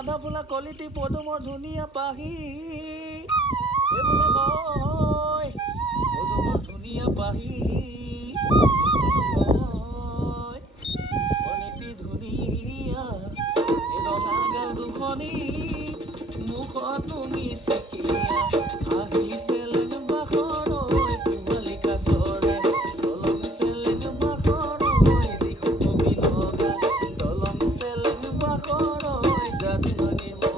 আধা ফুলা কলিটি পদুমৰ ধুনীয়া পাহি পদুমৰ ধুনীয়া পাহি কলিটি ধুনীয়া ৰঙা দুখনি মুখত তুমি চেকিয়া আহিছে লেং বাখৰৈ কুমালিকা চৰাই দলং চেলেং বাখৰৈ দেখো কবি লগা দলং চেলেং বাখৰৈ যাদু